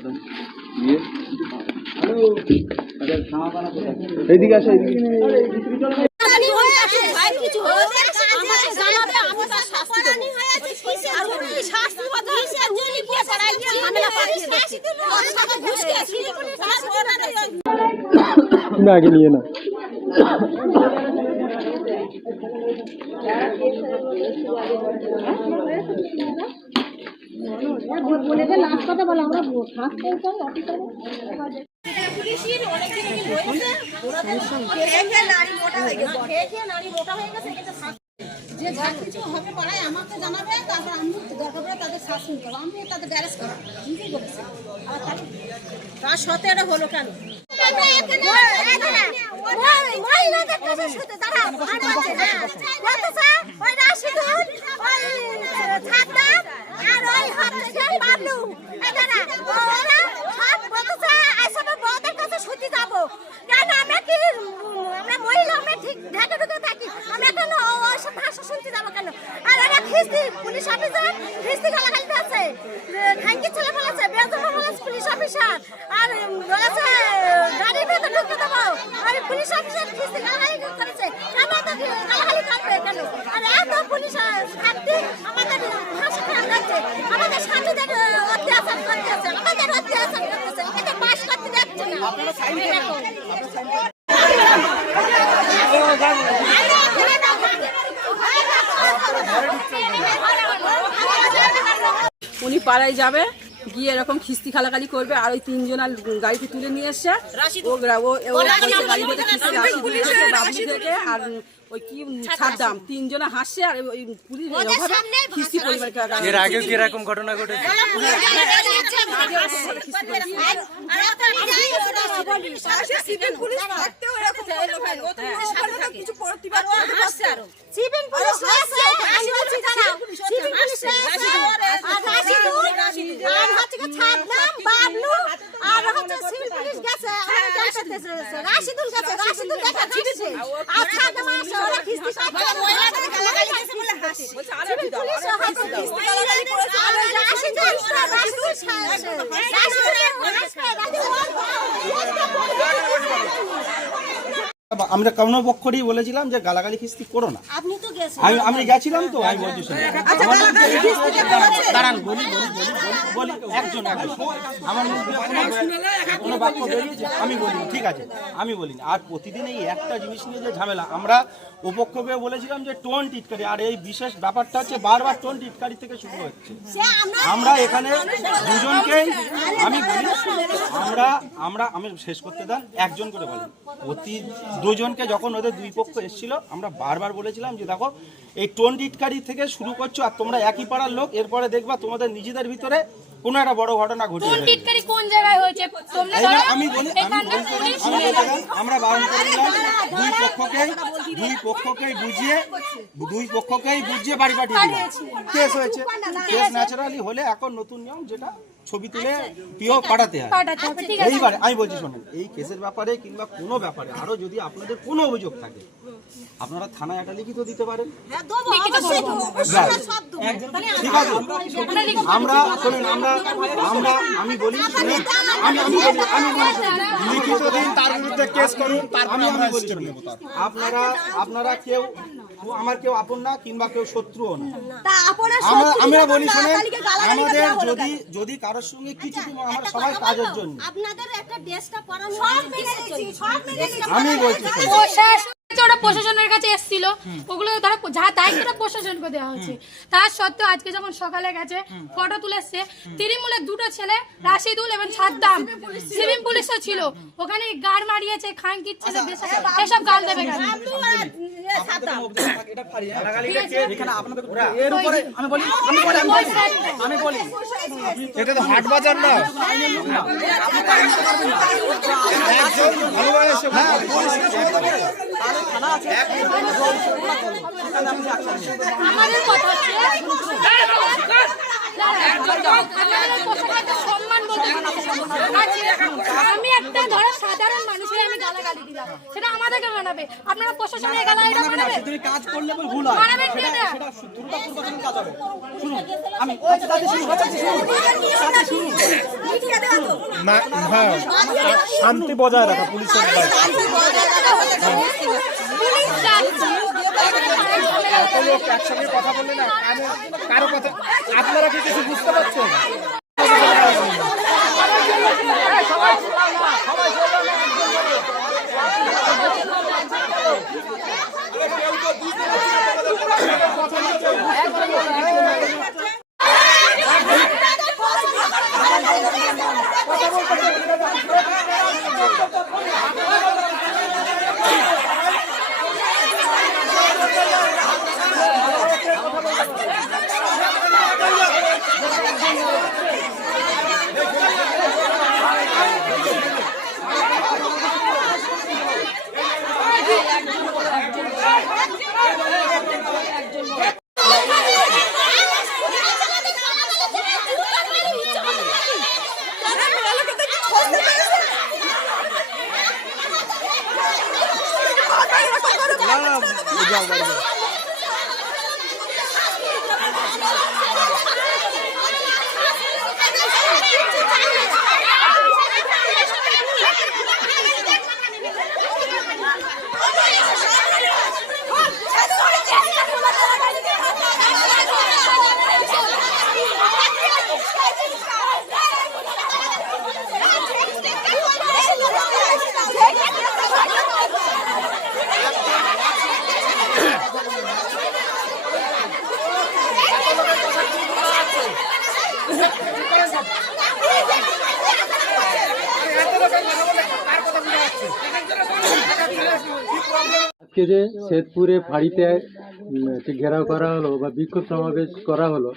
না নিয়ে হয়ে আছে ভাই কিছু হয়েছে আমাকে জানাবে আমি তার শাস্তি দেবো আর উনি শাস্তি কথা কিসের জন্য কে পড়াই দিয়ে ঝামেলা পাঠিয়ে দিচ্ছে ওর সাথে ঘুষ খেয়েছি তুমি আগে নিয়ে নাও পুলিশের অনেক দিন আগে হয়েছে ওরা তো খেয়ে খেয়ে নারী মোটা হয়ে গেছে। খেয়ে খেয়ে নারী মোটা হয়ে গেছে কিন্তু শাস্তি- যে যা কিছু হবে পাড়ায় আমাকে জানাবে তারপর আমি দরকার পড়ে তাদের শাসন করব আমি তাদের গ্যারেজ করব। নিজেই বলেছি। আর তার- সাথে এটা হলো কেন? ওই আর ওই হচ্ছে ওরা মহিলা ঠিক ঢাকা ঢুকে থাকি? শুনতে যাব কেন? আর খিস্তি, পুলিশ অফিসার খিস্তি গালাগালি আছে। খাঙ্কি ছেলে বলেছে পুলিশ অফিসার। আর পুলিশ অফিসার খিস্তি কেন? পুলিশ থাকতে আমাদের আমাদের সাথীদের অত্যাচার করতেছে আমাদের অত্যাচার করতেছে এদের বাস করতে যাচ্ছে না। উনি পাড়ায় যাবে? গিয়ে এরকম খিস্তি খালাকালি করবে আর ওই তিনজন আর গাড়িতে তুলে নিয়ে এসছে ও গাড়ি থেকে খিস্তি থেকে আর ওই কি ছাড়দাম তিনজনে হাসছে আর ওই পুলিশ খিস্তি পরিবার এর কি এরকম ঘটনা ঘটেছে? সিভিল পুলিশ রয়েছে, আমি বলছি দাঁড়াও। সিভিল পুলিশ রয়েছে, আর রাশিদুল, আর হচ্ছে কি ছাদনাম, বাবলু, আর হচ্ছে সিভিল পুলিশ গেছে, আমি দেখাতে রাশিদুল রাশিদুল গেছে, রাশিদুল দেখা দিচ্ছে। আর ছাদনাম আসছে, ওরা খিস্তি খাচ্ছে। সিভিল পুলিশ হয়তো খিস্তি গালাগালি করেছে। রাশিদুল, রাশিদুল। রাশিদুল আমরা কোনো পক্ষরই বলেছিলাম যে গালাগালি খিস্তি করো না। আপনি তো গেছেন। আমি আমি গেছিলাম তো আমি বলছি শুনুন। দাঁড়ান বলি বলি বলি বলি বলি একজন আমার মুখ কোনো- কোনো বাক্য বেরিয়েছে আমি বলি ঠিক আছে আমি বলি আর প্রতিদিন এই একটা জিনিস নিয়ে যে ঝামেলা আমরা উপক্ষকে বলেছিলাম যে টোন টিটকারি আর এই বিশেষ ব্যাপারটা হচ্ছে বারবার টোন টিটকারি থেকে শুরু হচ্ছে। আমরা এখানে দুজনকেই আমি বলি আমরা আমরা আমি শেষ করতে দেন একজন করে বলি। প্রতি দুজনকে যখন ওদের দুই পক্ষ এসেছিল, আমরা বারবার বলেছিলাম যে, দেখো, এই টোন ডিটকারি থেকে শুরু করছ আর তোমরা একই পাড়ার লোক, এরপরে দেখবা তোমাদের নিজেদের ভিতরে কোনো একটা বড় ঘটনা ঘটে যাবে। টিটকারি কোন জায়গায় হয়েছে? তোমরা আমি বলি আমরা বারণ করে দিলাম দুই পক্ষকেই দুই পক্ষকেই বুঝিয়ে দুই পক্ষকেই বুঝিয়ে বাড়ি পাঠিয়ে দিলাম। কেস হয়েছে। কেস ন্যাচারালি হলে এখন নতুন নিয়ম যেটা ছবি তুলে পিও পাঠাতে হয়। এইবারে আমি বলছি শোনেন এই কেসের ব্যাপারে কিংবা কোনো ব্যাপারে আরও যদি আপনাদের কোনো অভিযোগ থাকে আপনারা থানায় একটা লিখিত দিতে পারেন। ঠিক আছে। আমরা শোনেন আমরা আমরা আমি বলি আমি আমি আমি লিখিত দিন তার বিরুদ্ধে কেস করুন আমি আমি বলি আপনারা আপনারা কেউ আমার কেউ আপন না কিংবা কেউ শত্রুও না। আমরা আমরা বলি শুনেন আমাদের যদি যদি কারোর সঙ্গে কিছু আমার সবাই কাজের জন্য। আমি বলছি ওরা প্রশাসনের কাছে এসেছিল ওগুলো ধরো যা দায়িত্বটা প্রশাসনকে দেওয়া হয়েছে তার সত্ত্বেও আজকে যখন সকালে গেছে ফটো তুলে এসছে তৃণমূলের দুটো ছেলে রাশিদুল এবং সাদ্দাম সিভিল পুলিশও ছিল ওখানে গাড় মারিয়েছে খানকির ছেলে এসব গাল দেবে? এটা তো হাট বাজার না আমাদের কথা হচ্ছে সম্মান বলতে আমি একটা ধরো সাধারণ মানুষের আমি গালাগালি দিলাম সেটা আমাদেরকে মানাবে আপনারা প্রশাসনের গালাগালিটা মানাবে কাজ করলে ভুল হয় মানাবেন কি আমি শুনুন, শুনুন, শুনুন। হ্যাঁ। শান্তি বজায় রাখা পুলিশের কথা না কারও আপনারা কি কিছু বুঝতে পারছেন? 違不、違う、違。আজকে যে শেতপুরে ফাঁড়িতে ঘেরাও করা হলো বা বিক্ষোভ সমাবেশ করা হলো,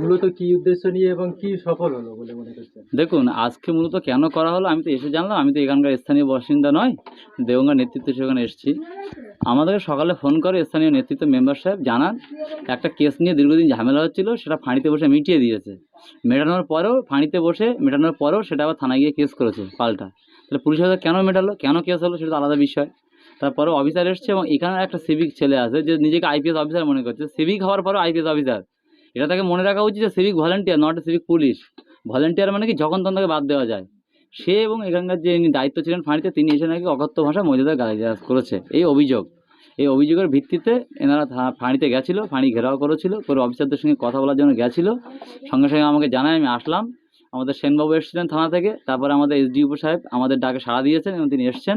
মূলত কি উদ্দেশ্য নিয়ে এবং কি সফল হলো বলে মনে করছেন? দেখুন, আজকে মূলত কেন করা হলো আমি তো এসে জানলাম, আমি তো এখানকার স্থানীয় বাসিন্দা নয়, দেওঙ্গা নেতৃত্ব সেখানে এসেছি। আমাদেরকে সকালে ফোন করে স্থানীয় নেতৃত্ব মেম্বার সাহেব জানান, একটা কেস নিয়ে দীর্ঘদিন ঝামেলা হচ্ছিল, সেটা ফাঁড়িতে বসে মিটিয়ে দিয়েছে। মেটানোর পরেও, ফাঁড়িতে বসে মেটানোর পরেও সেটা আবার থানায় গিয়ে কেস করেছে পাল্টা। তাহলে পুলিশ অফিসার কেন মেটালো, কেন কেস হলো সেটা তো আলাদা বিষয়। তারপরে অফিসার এসছে এবং এখানে একটা সিভিক ছেলে আছে যে নিজেকে আইপিএস অফিসার মনে করছে। সিভিক হওয়ার পরেও আইপিএস অফিসার এটা তাকে মনে রাখা উচিত যে civic volunteer not civic police volunteer মানে কি? যখন তখন তাকে বাদ দেওয়া যায়। সে এবং এখানকার যে দায়িত্ব ছিলেন ফাঁড়িতে, তিনি এসে নাকি অকথ্য ভাষা মহিলাদের গালিগালাজ করেছে। এই অভিযোগ। এই অভিযোগের ভিত্তিতে এনারা ফাঁড়িতে গেছিল, ফাঁড়ি ঘেরাও করেছিল, করে অফিসারদের সঙ্গে কথা বলার জন্য গেছিল। সঙ্গে সঙ্গে আমাকে জানায়, আমি আসলাম। আমাদের সেনবাবু এসেছিলেন থানা থেকে, তারপরে আমাদের এসডিও সাহেব আমাদের ডাকে সাড়া দিয়েছেন এবং তিনি এসছেন।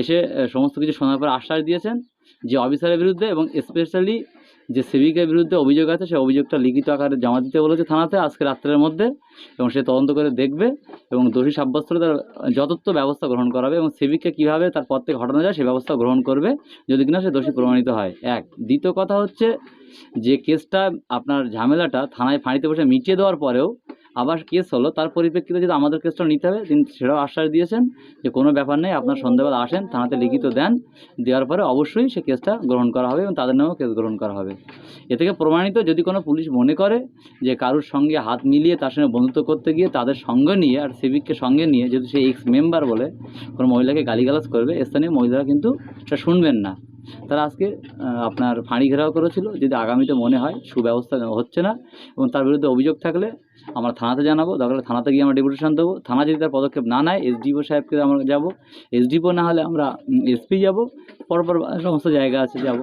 এসে সমস্ত কিছু শোনার পর আশ্বাস দিয়েছেন যে অফিসারের বিরুদ্ধে এবং স্পেশালি যে সিভিকের বিরুদ্ধে অভিযোগ আছে, সে অভিযোগটা লিখিত আকারে জমা দিতে বলেছে থানাতে আজকে রাত্রের মধ্যে এবং সে তদন্ত করে দেখবে এবং দোষী সাব্যস্ত হলে তার যথার্থ ব্যবস্থা গ্রহণ করাবে এবং সিভিককে কীভাবে তার পথ থেকে ঘটানো যায় সে ব্যবস্থা গ্রহণ করবে যদি কিনা সে দোষী প্রমাণিত হয়। এক, দ্বিতীয় কথা হচ্ছে যে কেসটা আপনার ঝামেলাটা থানায় ফাঁড়িতে বসে মিটিয়ে দেওয়ার পরেও আবার কেস হলো, তার পরিপ্রেক্ষিতে যদি আমাদের কেসটা নিতে হবে, তিনি সেটাও আশ্বাস দিয়েছেন যে কোনো ব্যাপার নেই, আপনার সন্ধ্যাবেলা আসেন, থানাতে লিখিত দেন, দেওয়ার পরে অবশ্যই সে কেসটা গ্রহণ করা হবে এবং তাদের নামেও কেস গ্রহণ করা হবে। এ থেকে প্রমাণিত, যদি কোনো পুলিশ মনে করে যে কারোর সঙ্গে হাত মিলিয়ে তার সঙ্গে বন্ধুত্ব করতে গিয়ে তাদের সঙ্গে নিয়ে আর সিভিককে সঙ্গে নিয়ে, যেহেতু সে এক্স মেম্বার বলে, কোনো মহিলাকে গালিগালাজ করবে, স্থানীয় মহিলারা কিন্তু সেটা শুনবেন না। তারা আজকে আপনার ফাঁড়ি ঘেরাও করেছিল। যদি আগামীতে মনে হয়, সুব্যবস্থা হচ্ছে না এবং তার বিরুদ্ধে অভিযোগ থাকলে আমরা থানাতে জানাব। দরকার থানাতে গিয়ে আমরা ডেপুটেশন দেবো। থানা যদি তার পদক্ষেপ না নেয়, এসডিপো সাহেবকে আমরা যাব। এসডিপো না হলে আমরা এসপি যাব। পরপর সমস্ত জায়গা আছে যাব।